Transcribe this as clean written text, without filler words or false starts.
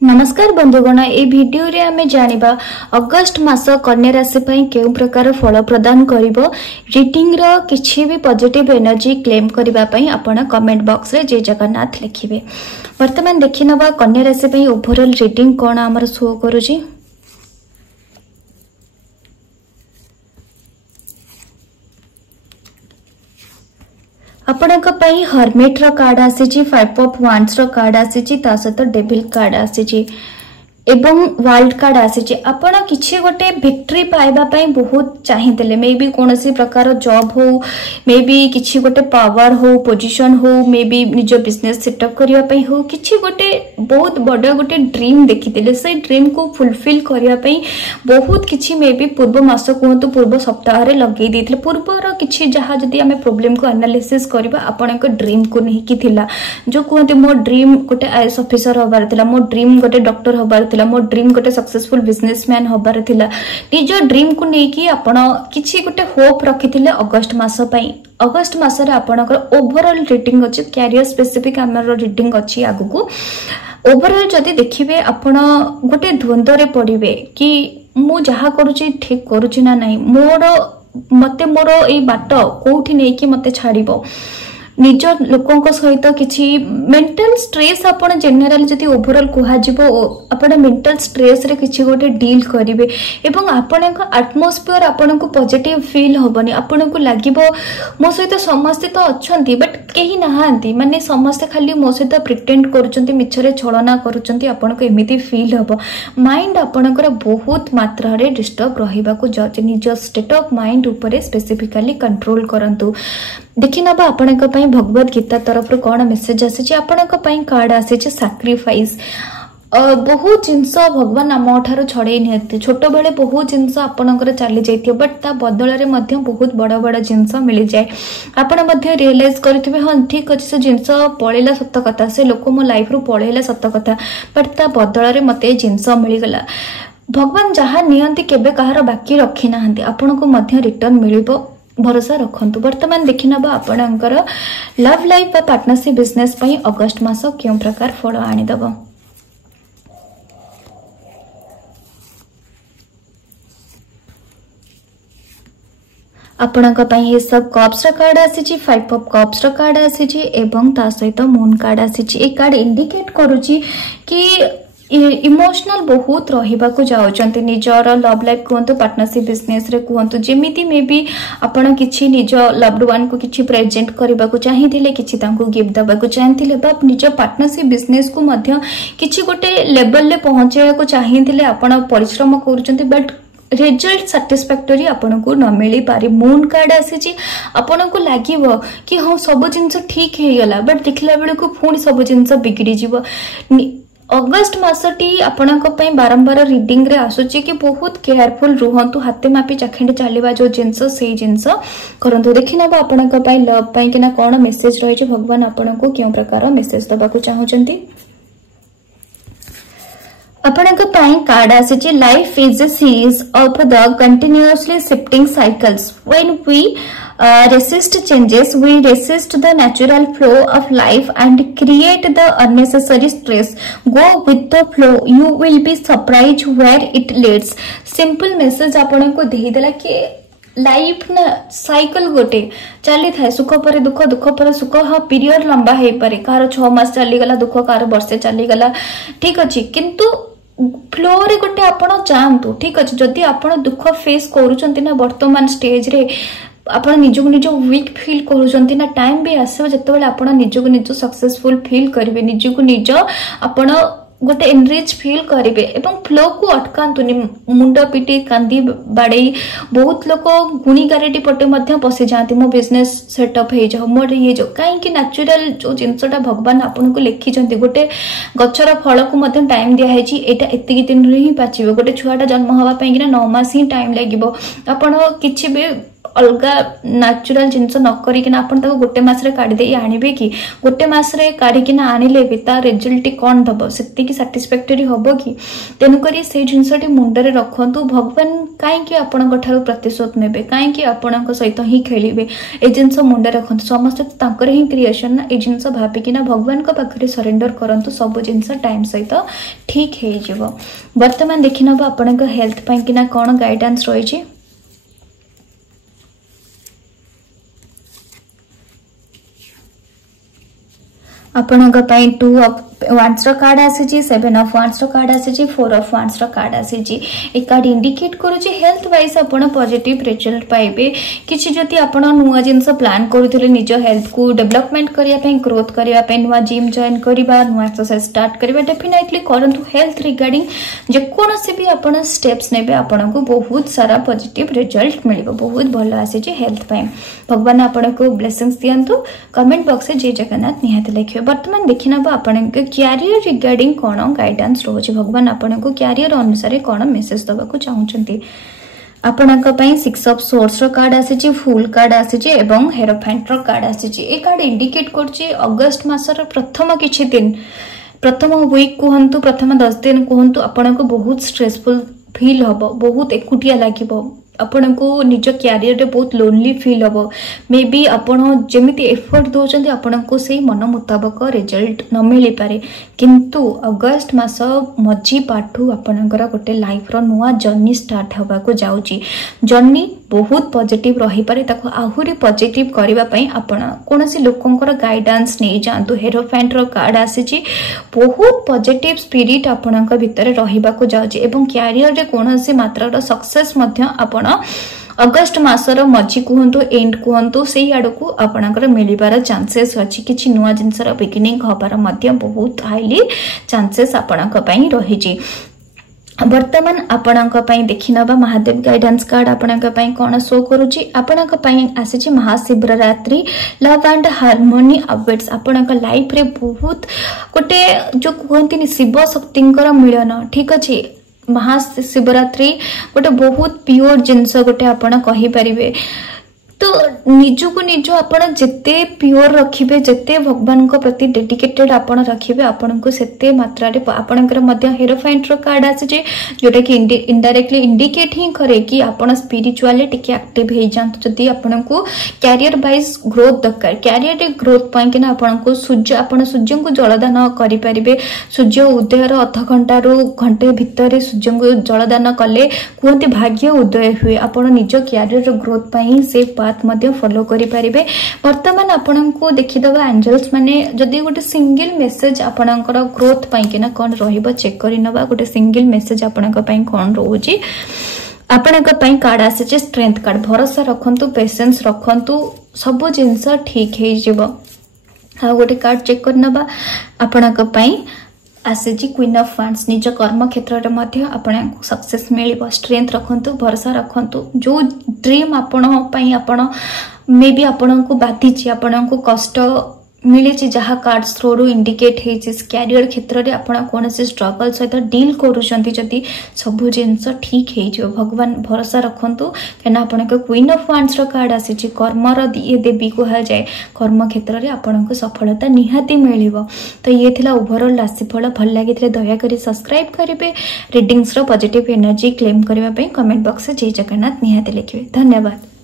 नमस्कार बंधुगण ए वीडियो रे आमे जानिबा अगस्त मास कन्या राशि पई केउ प्रकार फल प्रदान करिवो। रीडिंग रो किछि भी पॉजिटिव एनर्जी क्लेम करिबा पई आपण कमेंट बॉक्स रे जय जगन्नाथ लिखिबे। वर्तमान देखिनबा कन्या राशि पई ओवरऑल रीडिंग कोन हमर शो करूजी। आपणक पई हर्मिट रो कार्ड आसी, 5 ऑफ वांड्स रो कार्ड आसी, ता सहित डेविल कार्ड आसी एवं वाइल्ड कार्ड आसी। आपण किछि गोटे विक्ट्री पाइबा पई बहुत चाहितले, मे बी कोनोसी प्रकार जॉब हो, मे बी किछि गोटे पावर हो, पोजीशन हो, मे बी निजो बिजनेस सेटअप करिया पई हो, किछि गोटे बहुत बड़ गोटे ड्रीम देखितिले, से ड्रीम को फुलफिल करिया पई बहुत किछि मे बी पूर्व मास कोहंतु पूर्व सप्ताह रे लगेई देथिले। पूर्वर किछि जहा जदी हमें प्रॉब्लम को एनालिसिस करबा आपण को ड्रीम को नहीं कि थिला, जो कहते मो ड्रीम गोटे आईएएस ऑफिसर होबार थिला, मो ड्रीम गोटे डॉक्टर होबार थिला, मो ड्रीम गोटे सक्सेसफुल बिजनेसमैन होबार थिला। निजो ड्रीम को नहीं कि आपण किछि गोटे होप रखिथिले अगस्त मास पई। अगस्त मास रे आपणकर ओवरऑल रीडिंग अछि, कैरियर स्पेसिफिक हमर रीडिंग अछि आगु। ओवरऑल जदी देखिबे आपण गोटे द्वंद्व रे पड़िबे कि मु जहा करूची ठीक करूची ना नहीं, मते मोर ए बाट कोठी नै कि मते छाड़िबो। निज लोकों सहित किछि मेंटल स्ट्रेस आपण जनरल जदी ओवरऑल कुहा जिवो, आपण मेंटल स्ट्रेस रे किछि गोटे डील करिवे एवं आपण को एटमॉस्फियर आपण को पॉजिटिव फील होबनी। आपण को लागिवो मो सहित समस्त तो अछंती बट केही नहांती, माने समस्त खाली मो सहित प्रिटेंड करूचंती, मिछरे छलना करूचंती, आपण को एमिति फील होबो। माइंड आपणकर बहुत मात्रा रे डिस्टर्ब रहिबा को जाचे। निज स्टेट ऑफ माइंड ऊपर स्पेसिफिकली कंट्रोल करंतु। देखि नबा आपणक पई भगवत गीता तरफ रो कोन मेसेज आसी। आपणक पई कार्ड आसी सैक्रिफाइस। बहुत जिनस भगवान आम ठार छड़े नियति, छोट बेले बहुत जिनस आपणकर चली जाइथियो बट ता बदल रे मध्य बहुत बड़ बड़ जिनस मिल जाए। आपण मध्य रियलाइज करथिबे हां ठीक अछि से जिनस पळेला सत्य कथा, से लोक मो लाइफ रो पळेला सत्य कथा बट ता बदल रे मते जिनस मिल गला। भगवान जहा नियंती केबे कहार बाकी रखी नाहंती, आपण को मध्य रिटर्न मिलिबो, भरोसा रखंतु। वर्तमान देखिनबा आपणकर लव लाइफ बा पार्टनरशिप बिजनेस पई अगस्त मास केउ प्रकार फल आनी दबो। आपणक पई ये सब कप्स रा कार्ड आसी, 5 ऑफ कप्स रा कार्ड आसी एवं ता सहित मून कार्ड आसी। ए कार्ड इंडिकेट करूची कि इमोशनल बहुत रहिबा को जाउचंती। निजर लव लाइफ कहंतु, पार्टनरशिप बिजनेस रे कहंतु, जेमिति मे बी आपण किछि निज लव्ड वन को किछि प्रेजेंट करबा को चाहिथिले, किछि तांको गिफ्ट दबा को चाहिथिले, बा निज पार्टनरशिप बिजनेस को मध्य किछि गोटे लेवल ले पहुंचेया को चाहिथिले। आपण परिश्रम करूचंती बट रिजल्ट सैटिस्फैक्टरी आपन को न मिली पारी। मून कार्ड आसी, आपन को लागिवो कि हां सब जिंस ठीक हे गला बट देखला बेले को पुणी सब जिंस बिगड़ी जीवो। अगस्त मासटी आपणक पई बारंबार रीडिंग रे आसुची कि बहुत केयरफुल रुहंतु, हाथे मापी चाखेंडे चलीबा जो जिंस से जिंस करंतु। देखिनबा आपणक पई लव पई किना कोन मेसेज रही छै, भगवान आपणक को केउ प्रकार मेसेज दबा को चाहउचंती। आपणक पई कार्ड आसी, life is a series of the continuously shifting cycles. When we resist changes, we resist the natural flow of life and create the unnecessary stress. Go with the flow, you will be surprised where it leads. Simple message आपण को देही देला कि life ना cycle गोटे चली थाए, सुख पर दुख, दुख पर सुख। हाँ पीरियड लंबा है पारे, कार 6 मास चली गला दुख, कार वर्षे चली गला, ठीक अछि, किंतु फ्लो रे गोटे आपण जानतु, ठीक अछि। जदि आपण दुख फेस करूचंती ना वर्तमान स्टेज रे, आपण निजको निज वीक फील करूचंती ना, टाइम भी आसे जतबेले आपण निजको निज सक्सेसफुल फील करिवे, निजको निज आपण गोटे एनरिच फील करिवे एवं फ्लो को अटकांतुनी। मुंड पिटी कांदी बाड़े बहुत लोक गुणी गारेटी पटे मध्य पसि जाती, मो बिजनेस सेटअप हे जाओ, मोर ये जो काई कि नेचुरल जो जिंसटा भगवान आपन को लेखि चंती। गोटे गछर फल को मध्य टाइम दिया हेची, एटा एतिकी दिन रे ही पाचिबो। गोटे छुआटा जन्म हवा पई कि 9 मास ही टाइम लागिबो। आपण किछि बे अलगा नेचुरल जिनस न करिकिना आपण ताको गोटे मासरे काढी देई आनिबे कि गोटे मासरे काढिकिना आनिले भी ता रिजल्ट कोन दबो सेति कि सैटिस्फैक्टरी होबो कि तेनु करी से जिनसटी मुंडरे रखंतु भगवान काई कि आपण गठारु प्रतिशोध नेबे काई कि आपण को सहित ही खेलिबे ए जिनस मुंडरे रखंतु समस्त तांकर ही क्रिएशन ना ए जिनस भाबिकिना भगवान को पाखरे सरेंडर करंतु सब जिनस टाइम सहित ठीक हे जिवो वर्तमान देखिनबो आपण को हेल्थ पई किना कोन गाइडेंस रही छी आपणक 2 ऑफ वांस रो कार्ड आसी 7 ऑफ वांस रो कार्ड आसी 4 ऑफ वांस रो कार्ड आसी ए कार्ड इंडिकेट करूची हेल्थ वाइज आपण पॉजिटिव रिजल्ट पाइबे किछि जति आपण नुवा जिंस प्लान करूथिले निज हेल्थ को डेवलपमेंट करिया पे ग्रोथ करिया पे नुवा जिम जॉइन करिबा नुवा एक्सरसाइज स्टार्ट करिबा डेफिनेटली करंतु हेल्थ रिगार्डिंग जे कोनोसी भी आपण स्टेप्स नेबे आपण को बहुत सारा पॉजिटिव रिजल्ट मिलिबो बहुत भलो आसी हेल्थ पय भगवान आपण को ब्लेसिंग्स दियंतु कमेंट बॉक्स में जय जगन्नाथ निहाते लिखियो वर्तमान देखिनबा आपण कैरियर रिगार्डिंग कौन गाइडेंस रोज भगवान आपण को कैरियर अनुसार कौन मेसेज दबा को चाहउछंती आपणक पई 6 ऑफ सोर्स रो कार्ड आसी फुल कार्ड आसी एवं हेरोफेंट रो कार्ड आसी ए कार्ड इंडिकेट करछि अगस्त मासर प्रथम किछि दिन प्रथम वीक कहंतु प्रथम 10 दिन कहंतु आपण को बहुत स्ट्रेसफुल फील हबो बहुत एकुटिया लागिबो आपण को निज कैरियर रे बहुत लोनली फील हबो मे बी आपण जेमिति एफर्ट दोचंती आपण को सही मन मुताबिक रिजल्ट न मिली पारे किंतु अगस्त मास मझी पाठू आपणकर गोटे लाइफ रो नुआ जर्नी स्टार्ट हबा को जाउची जर्नी बहुत पॉजिटिव रही पारे ताको आहुरी पॉजिटिव करिवा पई आपण कोनोसी लोकंकर गाइडेंस नै जानतु हेरोफेंट रो कार्ड आसी बहुत पॉजिटिव स्पिरिट आपणक भितर रहिबा को जाउची एवं कैरियर रे कोनोसी मात्रा रो सक्सेस मध्य आपण अगस्त मासर मझी कहतु एंड कहतु से आड़ को आपणकर मिलबार चांसेस अच्छी किसी नुआ जिनसर बिगिनिंग हबार मध्य बहुत हाईली चांसेस आपणक पई रही वर्तमान आपणक पई देखिनबा महादेव गाइडेंस कार्ड आपणक पई कोन शो करूची आपणक पई आसी Mahashivratri love and harmony awaits आपणक लाइफ रे बहुत गोटे जो कहंती शिव शक्तिंकर मिलन ठीक अछि महाशिवरात्रि गोटे बहुत प्योर जिनस गोटे आपण कहि परिबे तो निजु को निजो आपण जते प्योर रखिबे जते भगवान को प्रति डेडिकेटेड आपण रखिबे आपण को सेते मात्रा रे आपणकर मध्य हेरोफेंट रो कार्ड आसे जे जोटा कि इनडायरेक्टली इंडिकेट ही करे कि आपण स्पिरिचुअली टिके एक्टिव हे जांत जदी आपण को कैरियर वाइज ग्रोथ दरकार कैरियर रे ग्रोथ पई कि ना आपण को सूर्य को जलदान करि परिबे सूर्य उदय रो आधा घंटा रो घंटे भितर सूर्य को जलदान कले कोंती भाग्य उदय हुए आपण निज कैरियर रो ग्रोथ पई से बात मध्य फॉलो करि परिबे वर्तमान आपन को देखि दबा एंजल्स माने जदी गोटे सिंगल मेसेज आपनकर ग्रोथ पई कि ना कोन रहिबो चेक करि नबा गोटे सिंगल मेसेज आपनक पई कोन रहउची आपनक पई कार्ड आसे स्ट्रेंथ कार्ड भरोसा रखंतु पेशेंस रखंतु सब जिंस ठीक हे जिवो आ गोटे कार्ड चेक कर नबा आपनक पई आसेजी क्वीन ऑफ वांड्स निज कर्म क्षेत्र रे मध्य आपण सक्सेस मिलिबो स्ट्रेंथ रखंतु भरोसा रखंतु जो ड्रीम आपण पई आपण मे बी आपण को बाती आपण को कष्ट मिली जहाँ कार्ड्स थ्रू इंडिकेट है कैरियर क्षेत्र में आप कौन से स्ट्रगल सहित डील करुँच जदि सबू जिनस ठीक है भगवान भरोसा रखंतु कहीं आपण क्वीन ऑफ वांड्स कार्ड आसी कर्मर ये देवी कह जाए कर्म क्षेत्र में आपन को सफलता निहाती मिल तो ये थिला ओवरऑल राशिफल भल लगी दयाकोरी सब्सक्राइब करेंगे रिडिंग्स पॉजिटिव एनर्जी क्लेम करने कमेंट बॉक्स जय जगन्नाथ निहाती लिखे धन्यवाद।